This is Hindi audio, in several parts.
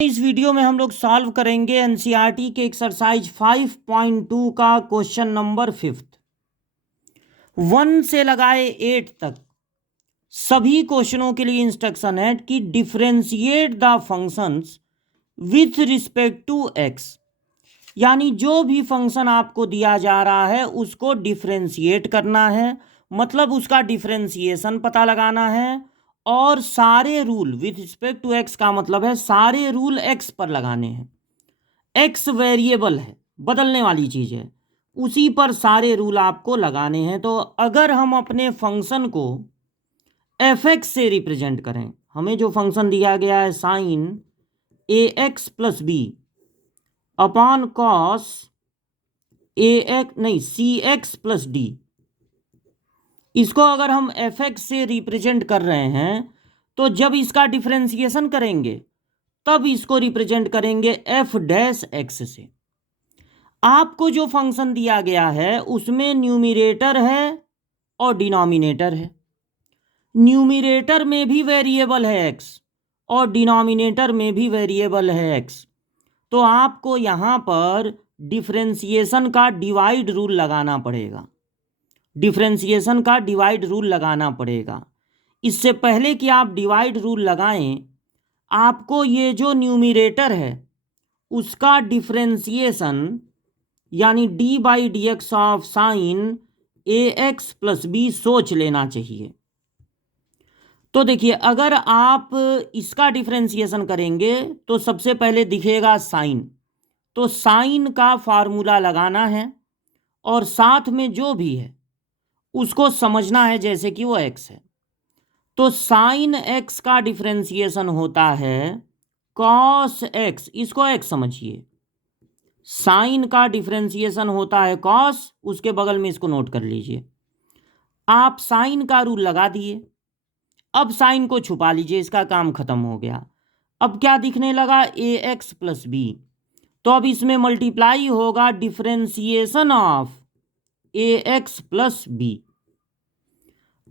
इस वीडियो में हम लोग सॉल्व करेंगे एनसीईआरटी के एक्सरसाइज 5.2 का क्वेश्चन नंबर 5 1 से लगाए 8 तक सभी क्वेश्चनों के लिए इंस्ट्रक्शन है कि differentiate the functions with respect to x. यानी जो भी फंक्शन आपको दिया जा रहा है उसको डिफरेंशिएट करना है, मतलब उसका डिफरेंशिएशन पता लगाना है और सारे rule with respect to x का मतलब है सारे रूल एक्स पर लगाने हैं। एक्स वेरिएबल है, बदलने वाली चीज़ है, उसी पर सारे रूल आपको लगाने हैं। तो अगर हम अपने फंक्शन को एफ एक्स से रिप्रेजेंट करें, हमें जो फंक्शन दिया गया है साइन ए x plus B upon cos ए एक्स नहीं सी एक्स प्लस डी, इसको अगर हम एफ एक्स से रिप्रेजेंट कर रहे हैं तो जब इसका डिफरेंशिएशन करेंगे तब इसको रिप्रेजेंट करेंगे एफ डैश एक्स से। आपको जो फंक्शन दिया गया है उसमें न्यूमिरेटर है और डिनोमिनेटर है। न्यूमिरेटर में भी वेरिएबल है एक्स और डिनोमिनेटर में भी वेरिएबल है एक्स। तो आपको यहाँ पर डिफरेंशिएशन का डिवाइड रूल लगाना पड़ेगा। डिफरेंशिएशन का डिवाइड रूल लगाना पड़ेगा। इससे पहले कि आप डिवाइड रूल लगाएं, आपको ये जो न्यूमिरेटर है उसका डिफरेंशिएशन यानी d by D x of sine A x plus b सोच लेना चाहिए। तो देखिए, अगर आप इसका डिफरेंशिएशन करेंगे तो सबसे पहले दिखेगा साइन, तो साइन का फार्मूला लगाना है और साथ में जो भी है उसको समझना है जैसे कि वो एक्स है। तो साइन एक्स का डिफरेंशिएशन होता है कॉस एक्स, इसको एक्स समझिए। साइन का डिफरेंशिएशन होता है कॉस, उसके बगल में इसको नोट कर लीजिए। आप साइन का रूल लगा दिए, अब साइन को छुपा लीजिए, इसका काम खत्म हो गया। अब क्या दिखने लगा, ए एक्स प्लस बी। तो अब इसमें मल्टीप्लाई होगा differentiation of a x plus b.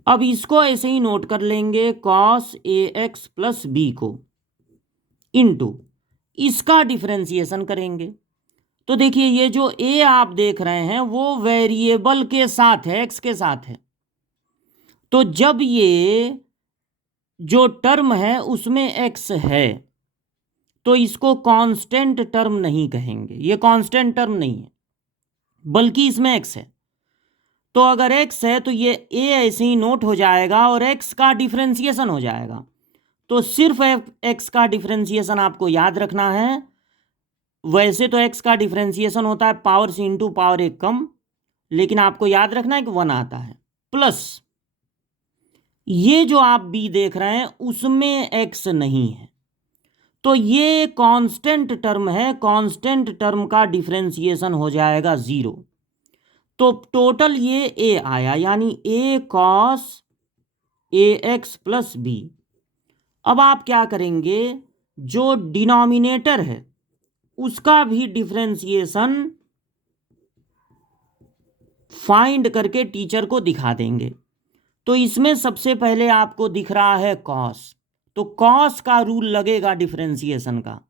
अब इसको ऐसे ही नोट कर लेंगे कॉस ए एक्स प्लस बी को, इनटू इसका डिफरेंशिएशन करेंगे। तो देखिए, ये जो ए आप देख रहे हैं वो वेरिएबल के साथ है, एक्स के साथ है। तो जब ये जो टर्म है उसमें एक्स है तो इसको कांस्टेंट टर्म नहीं कहेंगे, ये कांस्टेंट टर्म नहीं है बल्कि इसमें एक्स है। तो अगर एक्स है तो ये ए ऐसे ही नोट हो जाएगा और एक्स का डिफरेंशिएशन हो जाएगा। तो सिर्फ एक्स का डिफरेंशिएशन आपको याद रखना है। वैसे तो एक्स का डिफरेंशिएशन होता है पावर से इंटू पावर एक कम, लेकिन आपको याद रखना है कि 1 आता है, प्लस ये जो आप बी देख रहे हैं उसमें एक्स नहीं है। तो ये कांस्टेंट टर्म है, कांस्टेंट टर्म का डिफरेंशिएशन हो जाएगा 0। तो टोटल ये ए आया, यानी ए cos A x plus b. अब आप क्या करेंगे, जो डिनोमिनेटर है उसका भी डिफरेंशिएशन फाइंड करके टीचर को दिखा देंगे। तो इसमें सबसे पहले आपको दिख रहा है कॉस, तो कॉस का रूल लगेगा डिफरेंशिएशन का,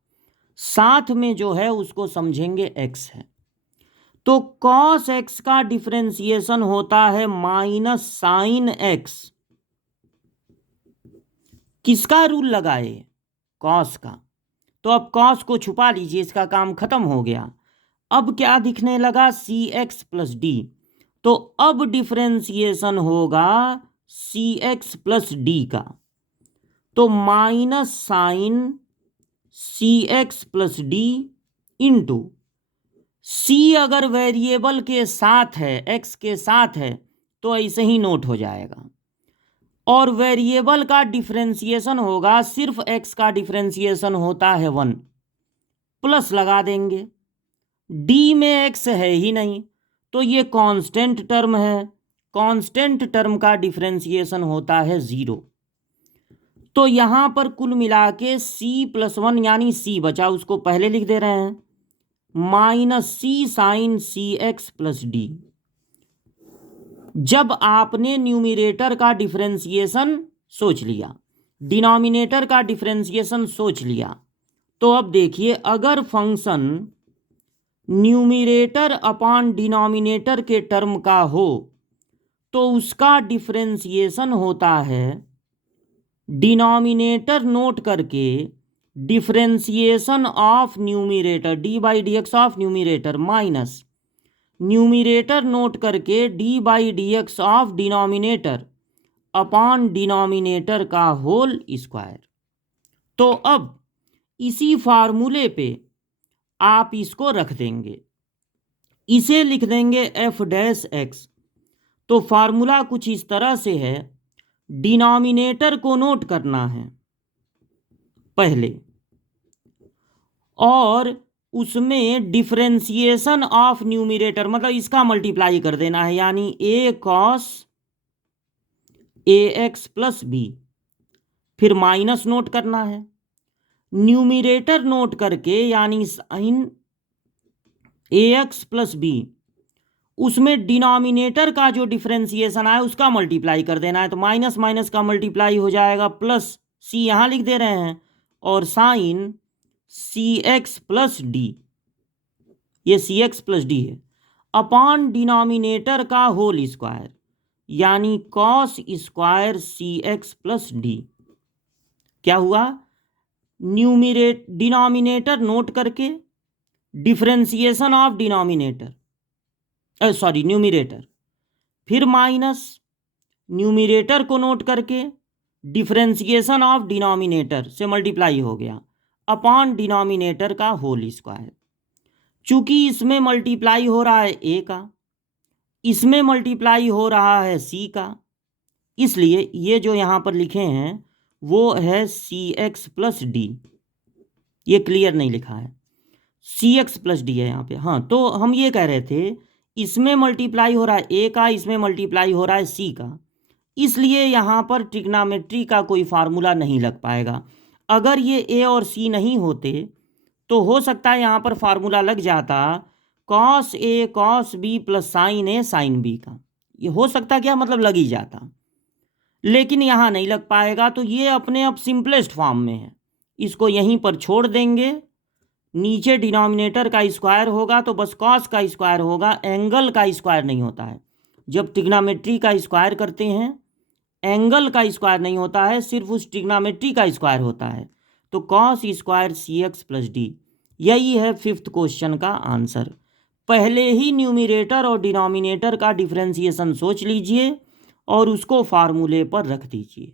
साथ में जो है उसको समझेंगे एक्स है। तो कॉस एक्स का डिफरेंशिएशन होता है माइनस साइन एक्स। किसका रूल लगाए, कॉस का। तो अब कॉस को छुपा लीजिए, इसका काम खत्म हो गया। अब क्या दिखने लगा, सी एक्स प्लस डी। तो अब डिफरेंशिएशन होगा सी एक्स प्लस डी का। तो माइनस साइन सी एक्स प्लस डी इंटू सी अगर वेरिएबल के साथ है, एक्स के साथ है, तो ऐसे ही नोट हो जाएगा। और वेरिएबल का डिफरेंशिएशन होगा, सिर्फ एक्स का डिफरेंशिएशन होता है 1, प्लस लगा देंगे। डी में एक्स है ही नहीं तो ये कांस्टेंट टर्म है, कांस्टेंट टर्म का डिफरेंशिएशन होता है 0। तो यहां पर कुल मिला के सी प्लस 1 यानी सी बचा, उसको पहले लिख दे रहे हैं, माइनस सी साइन सी एक्स प्लस डी। जब आपने न्यूमिरेटर का डिफरेंशिएशन सोच लिया, डिनोमिनेटर का डिफरेंशिएशन सोच लिया, तो अब देखिए, अगर फंक्शन न्यूमिरेटर अपॉन डिनोमिनेटर के टर्म का हो तो उसका डिफरेंशिएशन होता है डिनोमिनेटर नोट करके differentiation of numerator D by D x of numerator minus numerator note करके D by D x of denominator upon denominator का होल स्क्वायर। तो अब इसी फार्मूले पे आप इसको रख देंगे, इसे लिख देंगे एफ डैश एक्स। तो फार्मूला कुछ इस तरह से है, डिनोमिनेटर को नोट करना है पहले और उसमें डिफरेंशिएशन ऑफ न्यूमिरेटर मतलब इसका मल्टीप्लाई कर देना है, यानी ए cos A x plus B, फिर माइनस नोट करना है, न्यूमिरेटर नोट करके यानी साइन ए एक्स प्लस बी, उसमें डिनोमिनेटर का जो डिफरेंशिएशन आया उसका मल्टीप्लाई कर देना है। तो माइनस माइनस का मल्टीप्लाई हो जाएगा प्लस सी यहाँ लिख दे रहे हैं और साइन सी एक्स प्लस डी, ये सी एक्स प्लस डी है, अपॉन डिनोमिनेटर का होल स्क्वायर यानी कॉस स्क्वायर सी एक्स प्लस डी। क्या हुआ, डिनोमिनेटर नोट करके डिफरेंशिएशन ऑफ न्यूमिरेटर, फिर माइनस न्यूमिरेटर को नोट करके डिफरेंशिएशन ऑफ डिनोमिनेटर से मल्टीप्लाई हो गया अपॉन डिनोमिनेटर का होल स्क्वायर। चूंकि इसमें मल्टीप्लाई हो रहा है ए का, इसमें मल्टीप्लाई हो रहा है सी का, इसलिए ये जो यहाँ पर लिखे हैं वो है सी एक्स प्लस डी, ये क्लियर नहीं लिखा है, सी एक्स प्लस डी है यहाँ पे। हाँ, तो हम ये कह रहे थे इसमें मल्टीप्लाई हो रहा है ए का, इसमें मल्टीप्लाई हो रहा है सी का, इसलिए यहाँ पर ट्रिग्नोमेट्री का कोई फार्मूला नहीं लग पाएगा। अगर ये ए और सी नहीं होते तो हो सकता है यहाँ पर फार्मूला लग जाता cos A cos B plus sign A sine B का, ये हो सकता क्या मतलब लग ही जाता, लेकिन यहाँ नहीं लग पाएगा। तो ये अपने अब सिंपलेस्ट फॉर्म में है, इसको यहीं पर छोड़ देंगे, नीचे डिनोमिनेटर का स्क्वायर होगा तो बस कॉस का स्क्वायर होगा, एंगल का स्क्वायर नहीं होता है। जब ट्रिग्नोमेट्री का स्क्वायर करते हैं एंगल का स्क्वायर नहीं होता है, सिर्फ उस ट्रिग्नोमेट्री का स्क्वायर होता है। तो कॉस स्क्वायर सी एक्स प्लस डी, यही है 5th क्वेश्चन का आंसर। पहले ही न्यूमिरेटर और डिनोमिनेटर का डिफरेंशिएशन सोच लीजिए और उसको फार्मूले पर रख दीजिए।